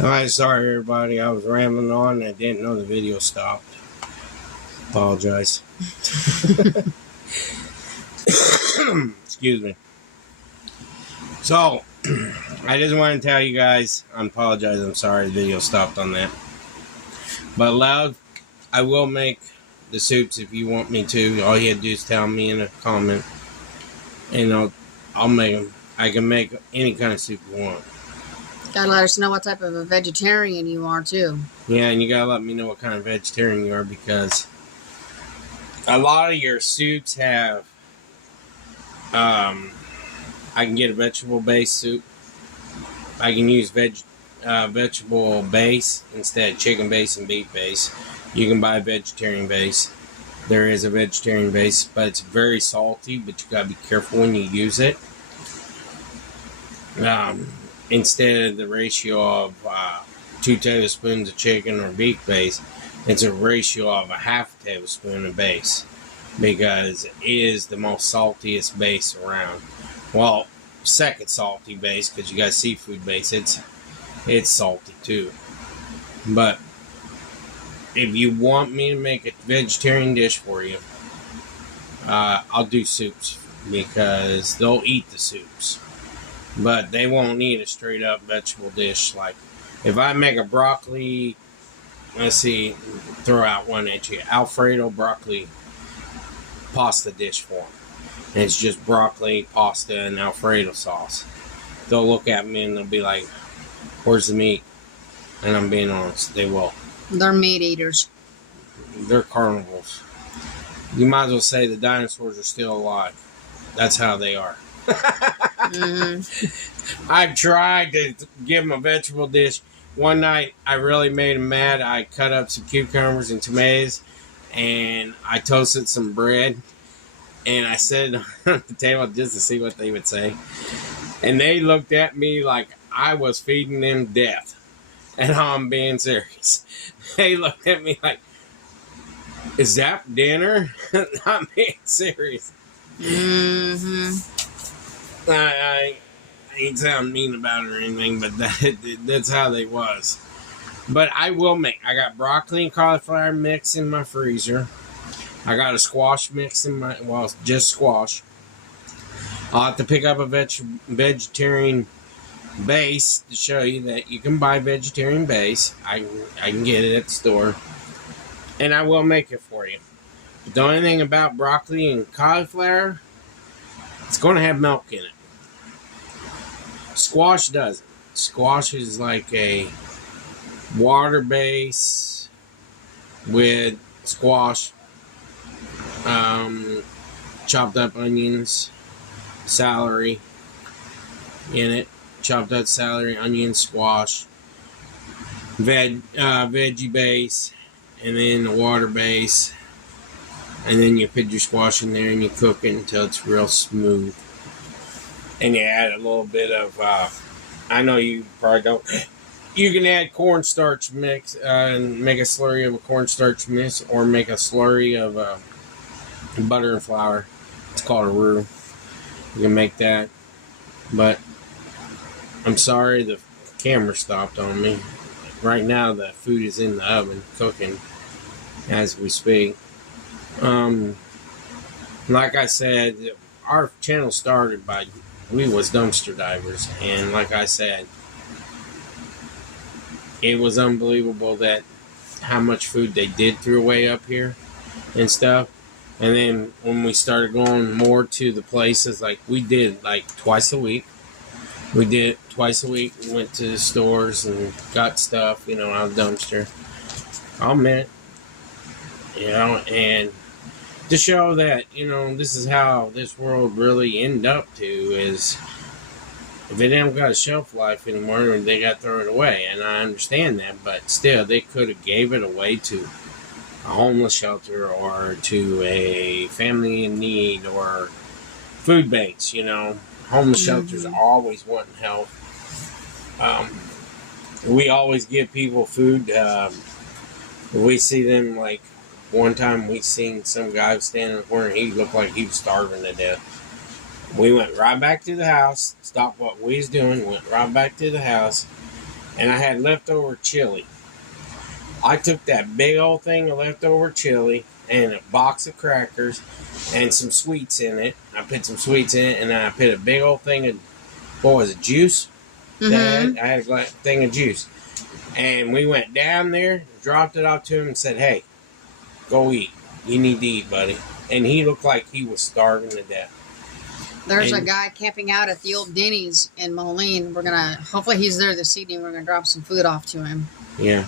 Alright, sorry everybody, I was rambling on and I didn't know the video stopped. Apologize. Excuse me. So, I just want to tell you guys, I apologize, I'm sorry the video stopped on that. But loud, I will make the soups if you want me to. All you have to do is tell me in a comment and I'll make them. I can make any kind of soup you want. Gotta let us know what type of a vegetarian you are, too. Yeah, and you gotta let me know what kind of vegetarian you are, because a lot of your soups have, I can get a vegetable-based soup. I can use vegetable base instead of chicken base and beef base. You can buy a vegetarian base. There is a vegetarian base, but it's very salty, but you gotta be careful when you use it. Instead of the ratio of 2 tablespoons of chicken or beef base, it's a ratio of a half a tablespoon of base, because it is the most saltiest base around. Well, second salty base, because you got seafood base, it's salty too. But if you want me to make a vegetarian dish for you, I'll do soups, because they'll eat the soups. But they won't eat a straight up vegetable dish. Like if I make a broccoli, let's see, throw out one at you, Alfredo broccoli pasta dish for them. And it's just broccoli, pasta, and Alfredo sauce. They'll look at me and they'll be like, "Where's the meat?" And I'm being honest, they will. They're meat eaters. They're carnivores. You might as well say the dinosaurs are still alive. That's how they are. I've tried to give them a vegetable dish. One night, I really made them mad. I cut up some cucumbers and tomatoes, and I toasted some bread, and I set it on the table just to see what they would say. And they looked at me like I was feeding them death. And I'm being serious. They looked at me like, "Is that dinner?" I'm being serious. I ain't sound mean about it or anything, but that's how they was. But I will make. I got broccoli and cauliflower mix in my freezer. I got a squash mix in my, well, just squash. I'll have to pick up a vegetarian base to show you that you can buy vegetarian base. I can get it at the store, and I will make it for you. But the only thing about broccoli and cauliflower, it's going to have milk in it. Squash doesn't. Squash is like a water base with squash, chopped up onions, celery in it. Chopped up celery, onion, squash, veggie base, and then the water base. And then you put your squash in there and you cook it until it's real smooth. And you add a little bit of, I know you probably don't, you can add cornstarch mix and make a slurry of a cornstarch mix, or make a slurry of butter and flour. It's called a roux. You can make that. But I'm sorry, the camera stopped on me. Right now, the food is in the oven cooking as we speak. Like I said, our channel started by, we was dumpster divers, and like I said, it was unbelievable that how much food they did throw away up here and stuff. And then when we started going more to the places, like we did like twice a week. We did twice a week. We went to the stores and got stuff, out of the dumpster. I'll admit, and to show that, this is how this world really end up to, is if it ain't got a shelf life anymore, they got to throw it away. And I understand that, but still, they could have gave it away to a homeless shelter or to a family in need or food banks, Homeless shelters are always wanting help. We always give people food. We see them, like, one time we seen some guy standing in the corner, he looked like he was starving to death. We went right back to the house, stopped what we was doing, went right back to the house, and I had leftover chili. I took that big old thing of leftover chili and a box of crackers and some sweets in it. I put some sweets in it, and then I put a big old thing of, what was it, juice? Mm-hmm. I had a thing of juice. And we went down there, dropped it off to him, and said, hey, go eat. You need to eat, buddy. And he looked like he was starving to death. There's a guy camping out at the old Denny's in Moline. Hopefully he's there this evening. We're going to drop some food off to him. Yeah.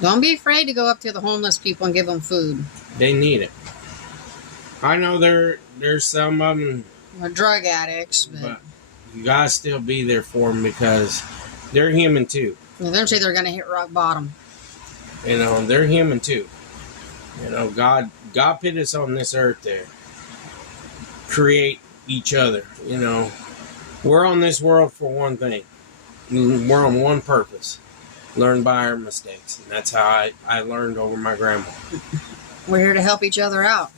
Don't be afraid to go up to the homeless people and give them food. They need it. I know there's some of them. We're drug addicts, but you gotta still be there for them because they're human too. Eventually they're going to hit rock bottom. You know, they're human too. You know, God put us on this earth to create each other. You know, we're on this world for one thing. We're on one purpose. Learn by our mistakes. And that's how I learned over my grandma. We're here to help each other out.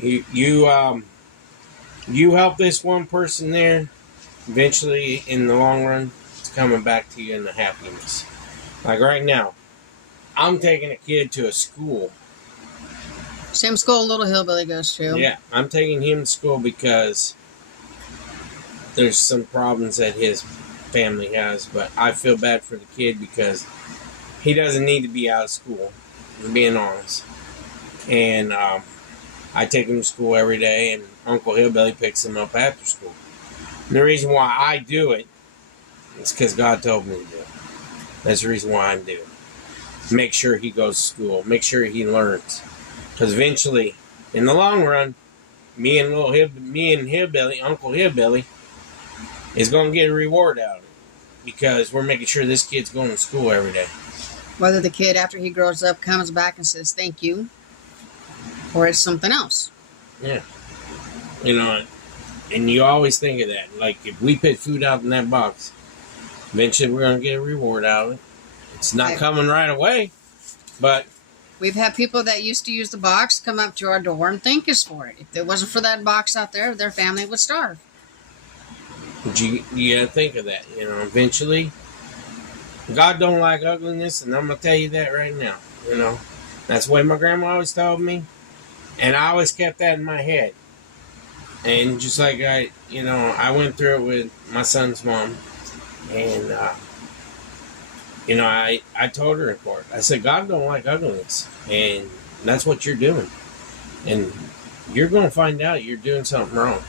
You help this one person there, eventually in the long run, it's coming back to you in the happiness. Like right now, I'm taking a kid to a school. Same school Little Hillbilly goes to. Yeah, I'm taking him to school because there's some problems that his family has, but I feel bad for the kid because he doesn't need to be out of school, I'm being honest. And I take him to school every day, and Uncle Hillbilly picks him up after school. And the reason why I do it is because God told me to do it. That's the reason why I'm doing it. Make sure he goes to school. Make sure he learns. Because eventually, in the long run, me and Hillbilly, Uncle Hillbilly, is going to get a reward out of it. Because we're making sure this kid's going to school every day. Whether the kid, after he grows up, comes back and says thank you, or it's something else. Yeah. You know, and you always think of that. Like, if we put food out in that box, eventually we're going to get a reward out of it. It's not coming right away, but we've had people that used to use the box come up to our door and thank us for it. If it wasn't for that box out there, their family would starve. But you got to think of that. You know, eventually, God don't like ugliness, and I'm going to tell you that right now. You know, that's what my grandma always told me, and I always kept that in my head. And just like I went through it with my son's mom, and I told her in court. I said, God don't like ugliness, and that's what you're doing. And you're going to find out you're doing something wrong.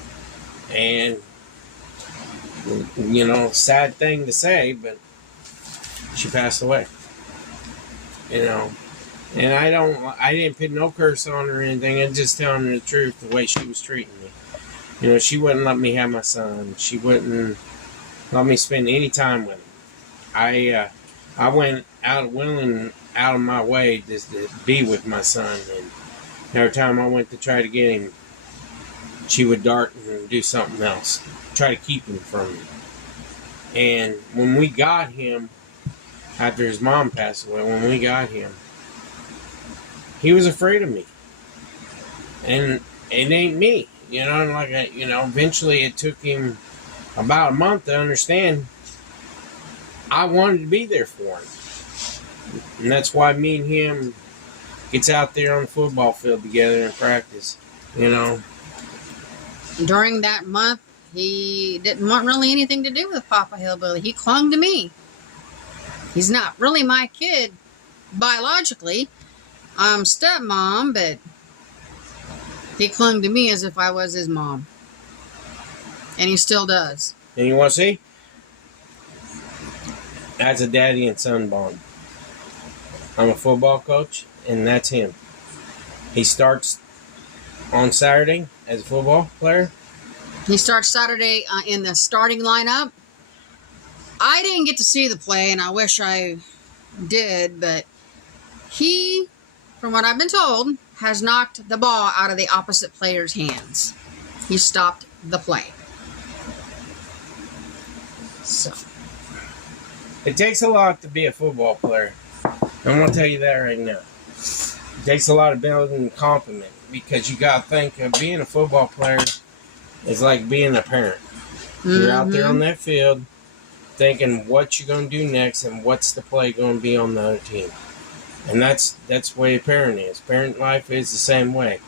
And, you know, sad thing to say, but she passed away. You know, and I didn't put no curse on her or anything. I'm just telling her the truth, the way she was treating me. You know, she wouldn't let me have my son. She wouldn't let me spend any time with him. I went out of my way just to be with my son, and every time I went to try to get him, she would dart and do something else, try to keep him from me. And when we got him, after his mom passed away, when we got him, he was afraid of me, and it ain't me, you know. Eventually it took him about a month to understand I wanted to be there for him. And that's why me and him gets out there on the football field together and practice, you know. During that month, he didn't want really anything to do with Papa Hillbilly. He clung to me. He's not really my kid biologically. I'm stepmom, but he clung to me as if I was his mom. And he still does. And you want to see? That's a daddy and son bond. I'm a football coach, and that's him. He starts on Saturday as a football player. He starts Saturday in the starting lineup. I didn't get to see the play, and I wish I did, but he, from what I've been told, has knocked the ball out of the opposite player's hands. He stopped the play. So it takes a lot to be a football player. I'm going to tell you that right now. It takes a lot of building compliment, because you got to think of being a football player is like being a parent. You're out there on that field thinking what you're going to do next and what's the play going to be on the other team. And that's the way a parent is. Parent life is the same way.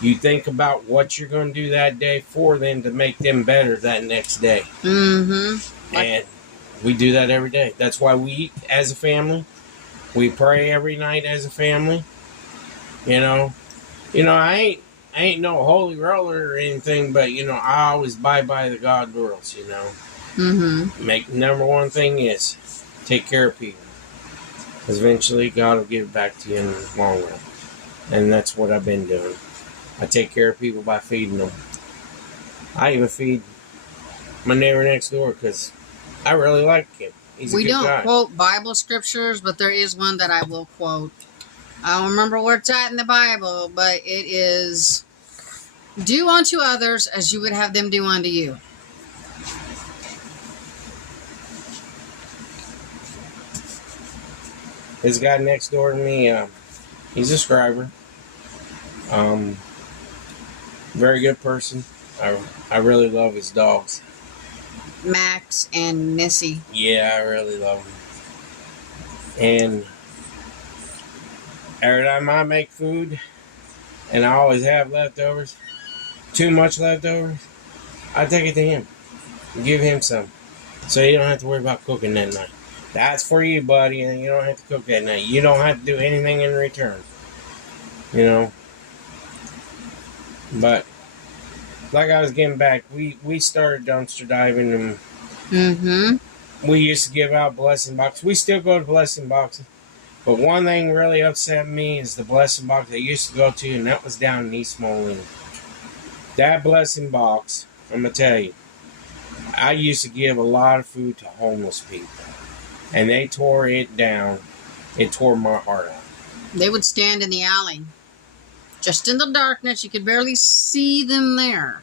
You think about what you're going to do that day for them to make them better that next day. Mm-hmm. And we do that every day. That's why we eat as a family. We pray every night as a family. You know, I ain't no holy roller or anything, but I always abide by the God rules. Mm-hmm. Number one thing is take care of people, because eventually God will give it back to you in the long run, and that's what I've been doing. I take care of people by feeding them. I even feed my neighbor next door because I really like him. He's a We good don't guy. quote Bible scriptures, but there is one that I will quote. I don't remember where it's at in the Bible, but it is, do unto others as you would have them do unto you. This guy next door to me, he's a scriber. Very good person. I really love his dogs. Max and Missy. Yeah, I really love them. And every time I make food, and I always have leftovers, too much leftovers, I take it to him. Give him some. So you don't have to worry about cooking that night. That's for you, buddy, and you don't have to cook that night. You don't have to do anything in return. But like I was getting back, we started dumpster diving, and we used to give out blessing boxes. We still go to blessing boxes. But one thing really upset me is the blessing box I used to go to, and that was down in East Moline. That blessing box, I'm going to tell you, I used to give a lot of food to homeless people. And they tore it down. It tore my heart out. They would stand in the alley. Just in the darkness. You could barely see them there.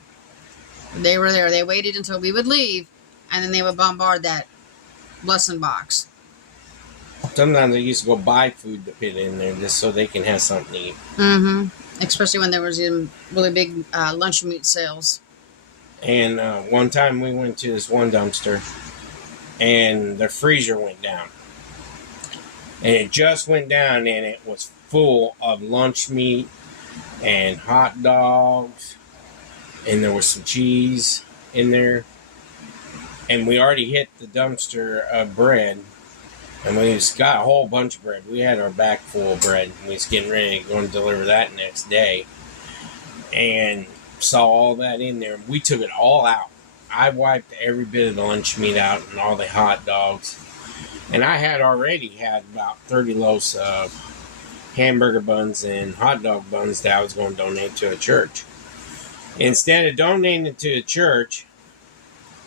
They were there. They waited until we would leave, and then they would bombard that blessing box. Sometimes they used to go buy food to put in there just so they can have something to eat. Especially when there was really big lunch meat sales. And one time we went to this one dumpster, and the freezer went down. And it just went down, and it was full of lunch meat and hot dogs, and there was some cheese in there. And we already hit the dumpster of bread, and we just got a whole bunch of bread. We had our back full of bread, and we was getting ready to go and deliver that next day. And saw all that in there. We took it all out. I wiped every bit of the lunch meat out and all the hot dogs. And I had already had about 30 loaves of hamburger buns and hot dog buns that I was going to donate to a church. Instead of donating it to a church,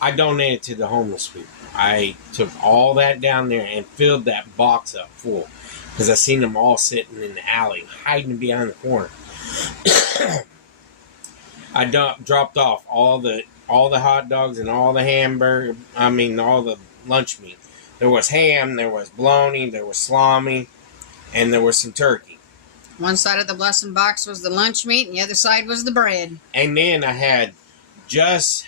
I donated to the homeless people. I took all that down there and filled that box up full, because I seen them all sitting in the alley, hiding behind the corner. I dropped off all the hot dogs and all the hamburger. All the lunch meat. There was ham, there was bologna, there was salami, and there was some turkey. One side of the blessing box was the lunch meat, and the other side was the bread. And then I had, just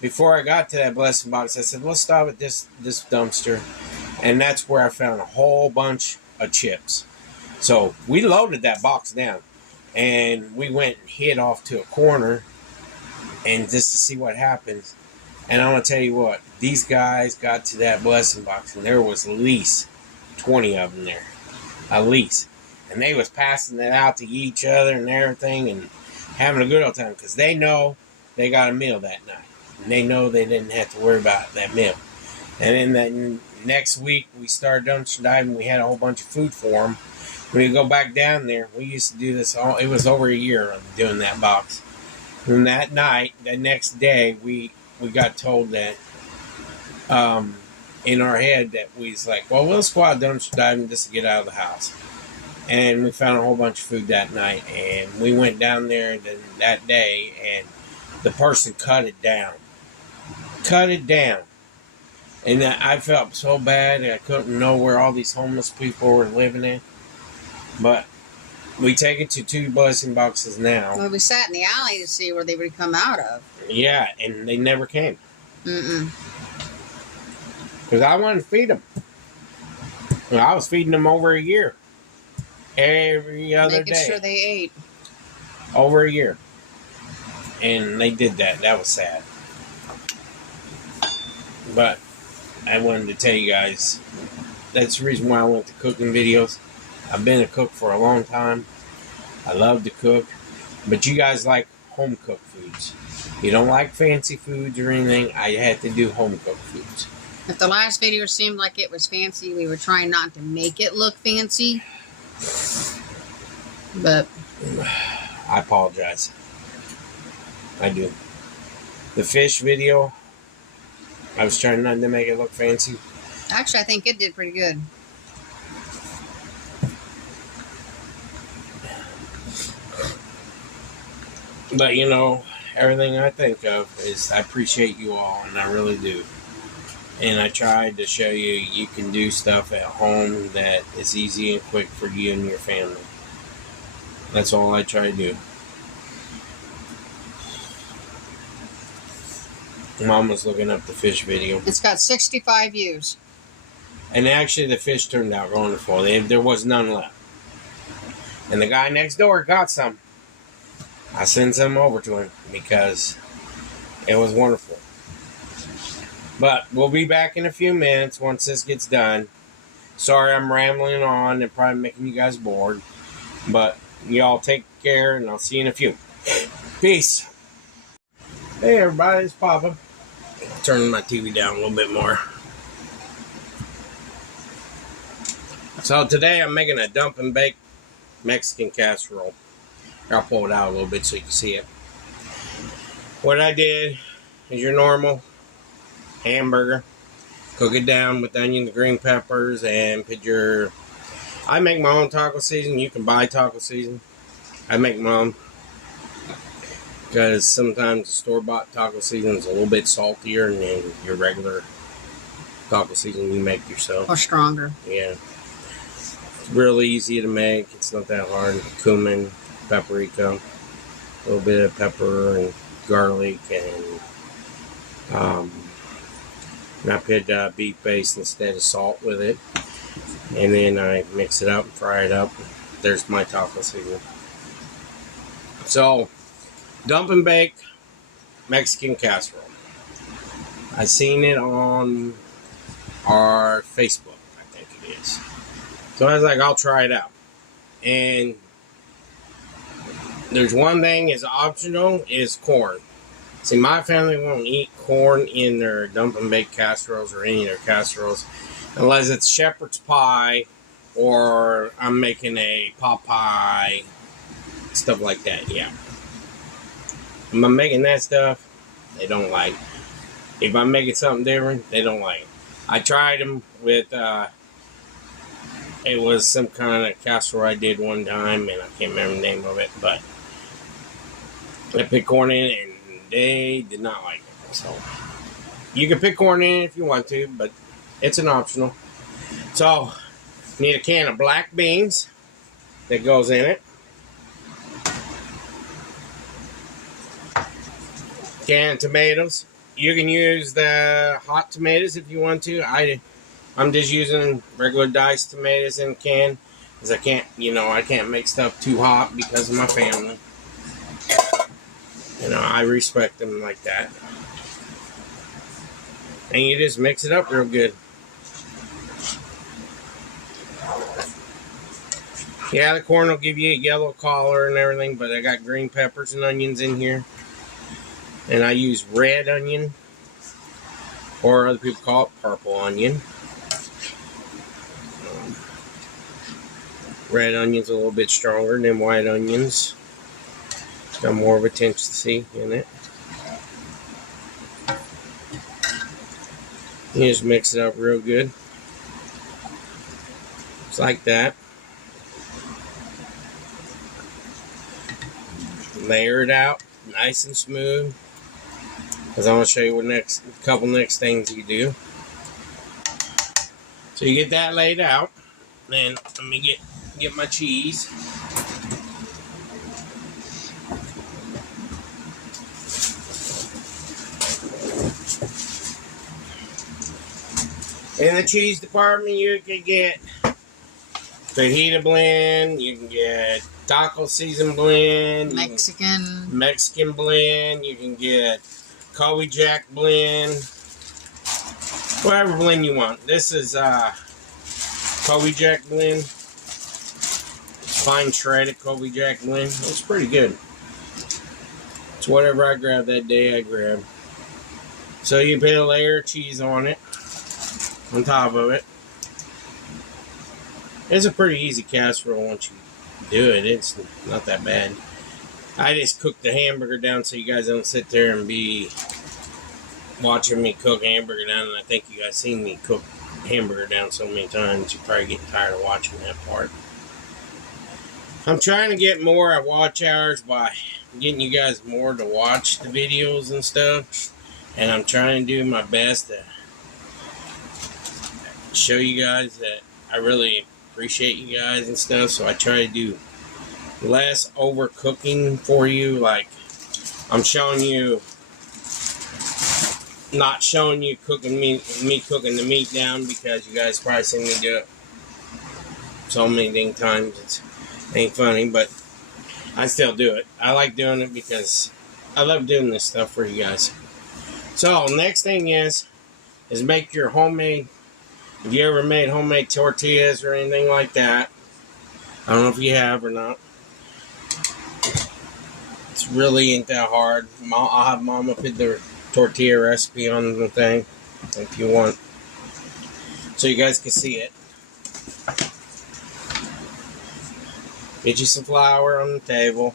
before I got to that blessing box, I said, let's stop at this dumpster. And that's where I found a whole bunch of chips. So we loaded that box down. And we went and hid off to a corner, and just to see what happens. And I'm going to tell you what, these guys got to that blessing box, and there was at least 20 of them there. At least. And they was passing it out to each other and everything, and having a good old time, because they know they got a meal that night. And they know they didn't have to worry about that meal. And then that next week, we started dumpster diving. We had a whole bunch of food for them. When you go back down there, we used to do this it was over a year of doing that box. And that night, the next day, we got told that in our head that we was like, well, we'll go out dumpster diving just to get out of the house. And we found a whole bunch of food that night, and we went down there that day, and the person cut it down. And I felt so bad, I couldn't know where all these homeless people were living in. But we take it to 2 blessing boxes now. Well, we sat in the alley to see where they would come out of. Yeah, and they never came. Because I wanted to feed them. I was feeding them over a year. Every other day. Making sure they ate. Over a year. And they did that. That was sad. But I wanted to tell you guys, that's the reason why I went to cooking videos. I've been a cook for a long time. I love to cook. But you guys like home cooked foods. You don't like fancy foods or anything. I had to do home cooked foods. If the last video seemed like it was fancy, we were trying not to make it look fancy. But I apologize. I do. The fish video, I was trying not to make it look fancy. actually, I think it did pretty good. But you know, everything I think of is I appreciate you all, and I really do. And I tried to show you you can do stuff at home that is easy and quick for you and your family. That's all I try to do. Mom was looking up the fish video. It's got 65 views. And actually the fish turned out wonderful. There was none left. And the guy next door got some. I sent some over to him because it was wonderful. But we'll be back in a few minutes once this gets done. Sorry I'm rambling on and probably making you guys bored. But y'all take care, and I'll see you in a few. Peace. Hey everybody, it's Papa. Turning my TV down a little bit more. So today I'm making a dump and bake Mexican casserole. I'll pull it out a little bit so you can see it. What I did is your normal hamburger. Cook it down with onion, green peppers, and put your... I make my own taco season. You can buy taco season. I make my own. Because sometimes the store-bought taco season is a little bit saltier than your regular taco season you make yourself. Or stronger. Yeah. It's real easy to make. It's not that hard. Cumin, paprika, a little bit of pepper and garlic, and I put beef base instead of salt with it. And then I mix it up and fry it up. There's my taco season. So, dump and bake Mexican casserole. I seen it on our Facebook, I think it is. So I was like, I'll try it out. And there's one thing is optional, is corn. See, my family won't eat corn in their dump and bake casseroles or any of their casseroles unless it's shepherd's pie or I'm making a pot pie, stuff like that, yeah. If I'm making that stuff, they don't like it. If I'm making something different, they don't like it. I tried them with, it was some kind of casserole I did one time, and I can't remember the name of it, but I put corn in it, and they did not like it. So you can put corn in it if you want to, but it's an optional. So you need a can of black beans that goes in it. Can of tomatoes. You can use the hot tomatoes if you want to. I'm just using regular diced tomatoes in a can because I can't make stuff too hot because of my family. I respect them like that. And you just mix it up real good. Yeah, the corn will give you a yellow color and everything, but I got green peppers and onions in here. And I use red onion, or other people call it purple onion. Red onion's a little bit stronger than white onions. It's got more of a intensity in it. You just mix it up real good. Just like that. Layer it out nice and smooth. Because I want to show you what next things you do. So you get that laid out. Then let me get my cheese. In the cheese department, you can get fajita blend, you can get taco season blend, Mexican blend, you can get Kobe Jack blend, whatever blend you want. This is Kobe Jack blend, fine shredded Kobe Jack blend. It's pretty good. It's whatever I grab that day, I grab. So you put a layer of cheese on it, on top of it. It's a pretty easy casserole once you do it. It's not that bad. I just cook the hamburger down so you guys don't sit there and be watching me cook hamburger down. And I think you guys seen me cook hamburger down so many times, you're probably getting tired of watching that part. I'm trying to get more watch hours by getting you guys more to watch the videos and stuff. And I'm trying to do my best to show you guys that I really appreciate you guys and stuff. So I try to do less overcooking for you. Like, I'm showing you, not showing you cooking me cooking the meat down, because you guys probably seen me do it so many dang times. It ain't funny, but I still do it. I like doing it because I love doing this stuff for you guys. So next thing is make your homemade. Have you ever made homemade tortillas or anything like that? I don't know if you have or not. It's really ain't that hard. I'll have Mama put the tortilla recipe on the thing if you want, so you guys can see it. Get you some flour on the table.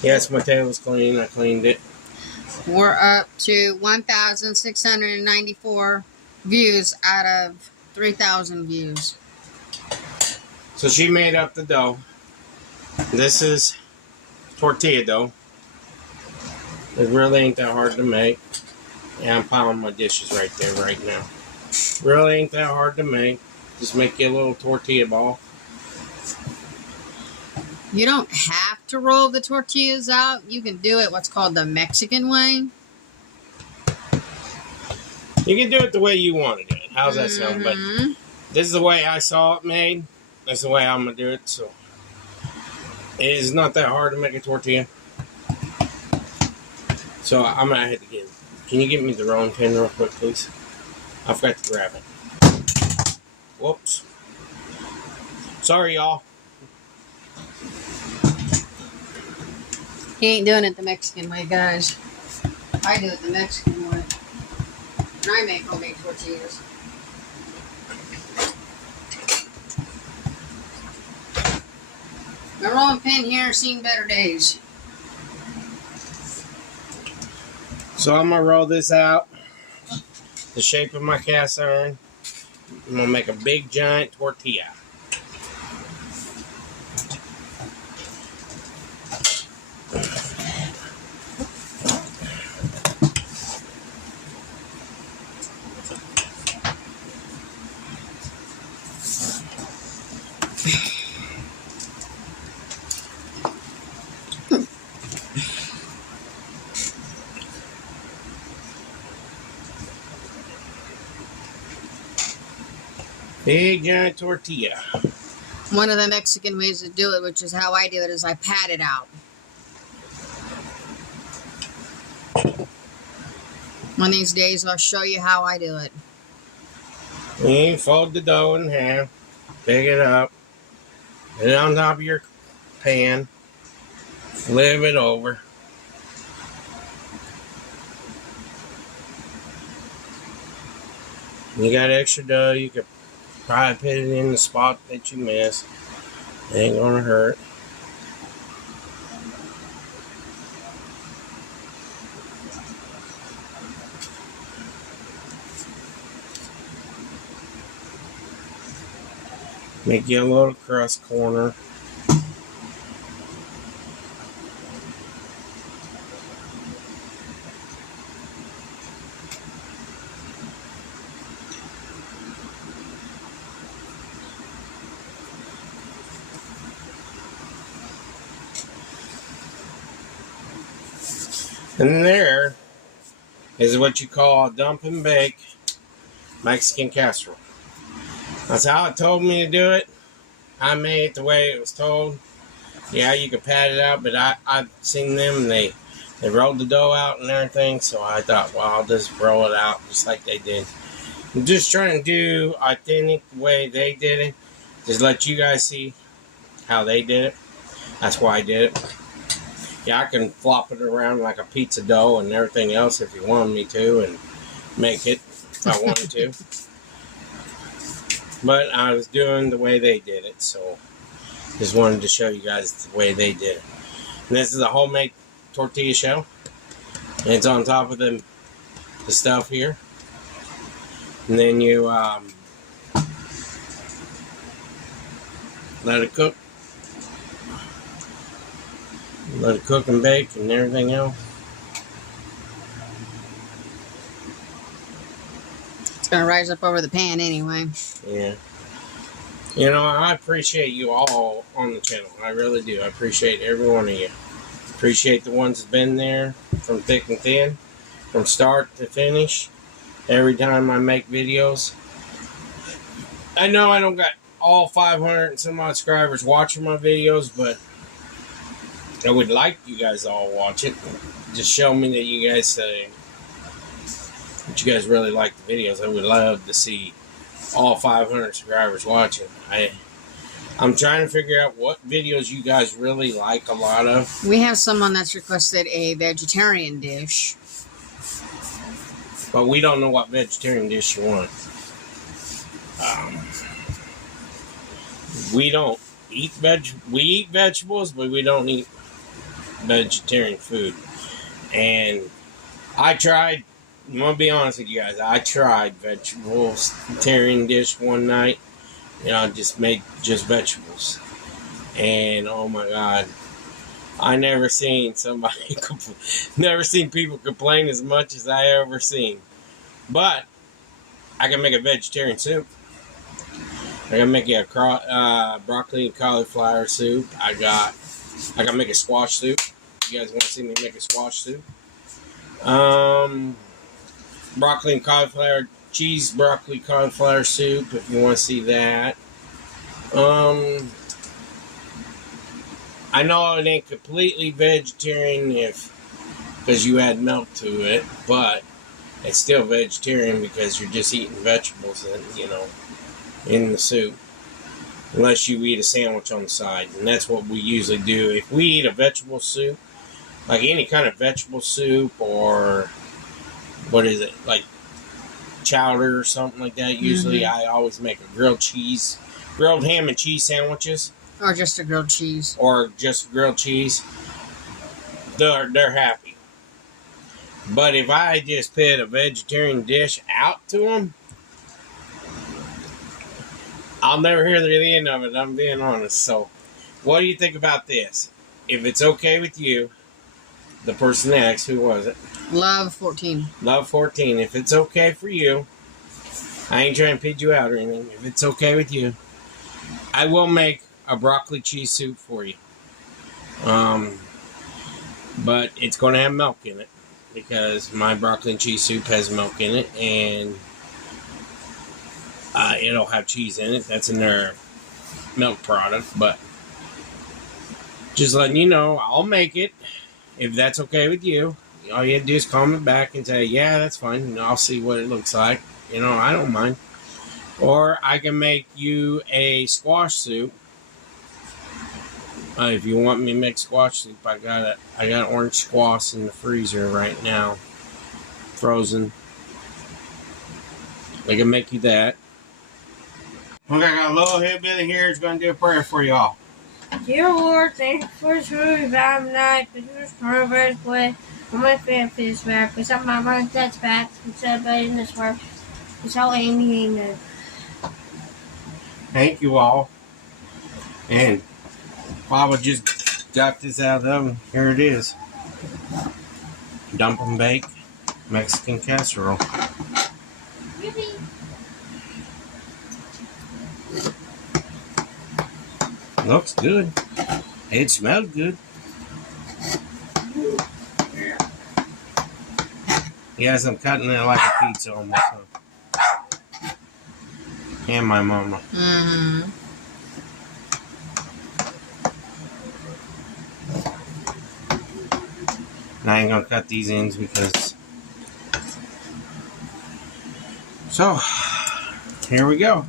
Yes, my table's clean. I cleaned it. We're up to 1,694 views out of 3,000 views. So she made up the dough. This is tortilla dough. It really ain't that hard to make. Yeah, I'm piling my dishes right there right now. Really ain't that hard to make. Just make you a little tortilla ball. You don't have to roll the tortillas out. You can do it what's called the Mexican way. You can do it the way you want to do it. How's that sound? But this is the way I saw it made. That's the way I'm going to do it. So it is not that hard to make a tortilla. So I'm going to have to get it. Can you give me the rolling pin real quick, please? I forgot to grab it. Whoops. Sorry, y'all. He ain't doing it the Mexican way, guys. I do it the Mexican way. And I make homemade tortillas. My rolling pin here seen better days. So I'm going to roll this out the shape of my cast iron. I'm going to make a big giant tortilla. Big giant tortilla. One of the Mexican ways to do it, which is how I do it, is I pat it out. One of these days I'll show you how I do it. You fold the dough in half, pick it up, put it on top of your pan, flip it over. You got extra dough, you could probably put it in the spot that you missed. It ain't gonna hurt. Make you a little crust corner. And there This is what you call a dump and bake Mexican casserole. That's how it told me to do it. I made it the way it was told. Yeah, you could pat it out, but I've seen them and they rolled the dough out and everything, so I thought, well, I'll just roll it out just like they did. I'm just trying to do authentic the way they did it. Just let you guys see how they did it. That's why I did it. Yeah, I can flop it around like a pizza dough and everything else if you wanted me to and make it if I wanted to. But I was doing the way they did it, so just wanted to show you guys the way they did it. And this is a homemade tortilla shell. And it's on top of the stuff here. And then you let it cook. Let it cook and bake and everything else. It's going to rise up over the pan anyway. Yeah. You know, I appreciate you all on the channel. I really do. I appreciate every one of you. Appreciate the ones that's been there from thick and thin, from start to finish. Every time I make videos. I know I don't got all 500 and some odd subscribers watching my videos, but I would like you guys to all watch it. Just show me that you guys say that you guys really like the videos. I would love to see all 500 subscribers watching. I'm trying to figure out what videos you guys really like a lot of. We have someone that's requested a vegetarian dish. But we don't know what vegetarian dish you want. We don't eat we eat vegetables, but we don't eat vegetarian food. And I tried, I'm gonna be honest with you guys, I tried vegetarian dish one night. You know, I just made just vegetables. And oh my God, I never seen people complain as much as I ever seen. But I can make a vegetarian soup. I can make a broccoli and cauliflower soup. I can make a squash soup. You guys want to see me make a squash soup? Broccoli and cauliflower, cheese broccoli cauliflower soup, if you want to see that. I know it ain't completely vegetarian because you add milk to it, but it's still vegetarian because you're just eating vegetables in the soup. Unless you eat a sandwich on the side. And that's what we usually do. If we eat a vegetable soup, like any kind of vegetable soup or like chowder or something like that, usually I always make a grilled ham and cheese sandwiches. Or just a grilled cheese. They're happy. But if I just put a vegetarian dish out to them, I'll never hear the end of it, I'm being honest. So, what do you think about this? If it's okay with you, the person asked, who was it? Love 14. Love 14. If it's okay for you, I ain't trying to pid you out or anything. If it's okay with you, I will make a broccoli cheese soup for you. But it's going to have milk in it because my broccoli and cheese soup has milk in it, and it'll have cheese in it. That's in their milk product. But just letting you know, I'll make it if that's okay with you. All you have to do is comment back and say, yeah, that's fine. And I'll see what it looks like. I don't mind. Or I can make you a squash soup. If you want me to make squash soup, I got orange squash in the freezer right now, frozen. I can make you that. Okay, I got a little hillbilly here who's going to do a prayer for y'all. Dear Lord, thank you for this food that I'm not, but you just coronavirus way. All my family is back. Because I'm my mom, dad's back. Because everybody in this world. It's all Amy, amen. Thank you all. And Papa just got this out of the oven. Here it is. Dump and bake Mexican casserole. Yippee. Looks good. It smells good. Yes, I'm cutting it like a pizza almost. And my mama. Mm-hmm. And I ain't gonna cut these ends because. So, here we go.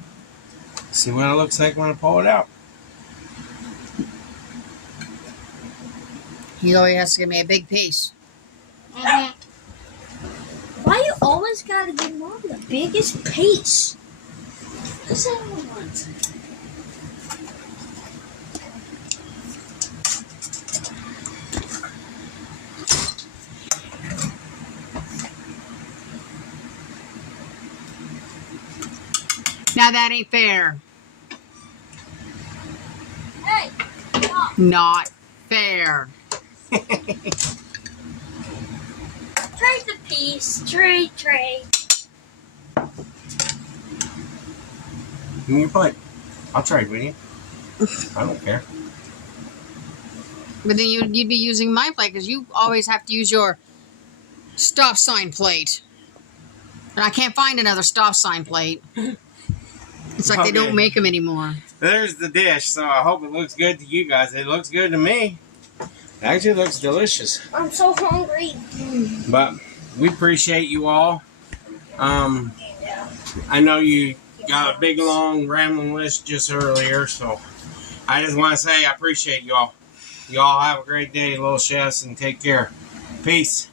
See what it looks like when I pull it out. He always has to give me a big piece. Why you always gotta give Mom the biggest piece? That's what I want. Now that ain't fair. Hey, stop. Not fair. Trade the piece. Trade. Give me your plate. I'll trade with you. I don't care. But then you'd be using my plate because you always have to use your stop sign plate. And I can't find another stop sign plate. It's like they don't make them anymore. There's the dish, so I hope it looks good to you guys. It looks good to me. It actually looks delicious. I'm so hungry. But we appreciate you all. I know you got a big, long, rambling list just earlier, so I just want to say I appreciate you all. You all have a great day, little chefs, and take care. Peace.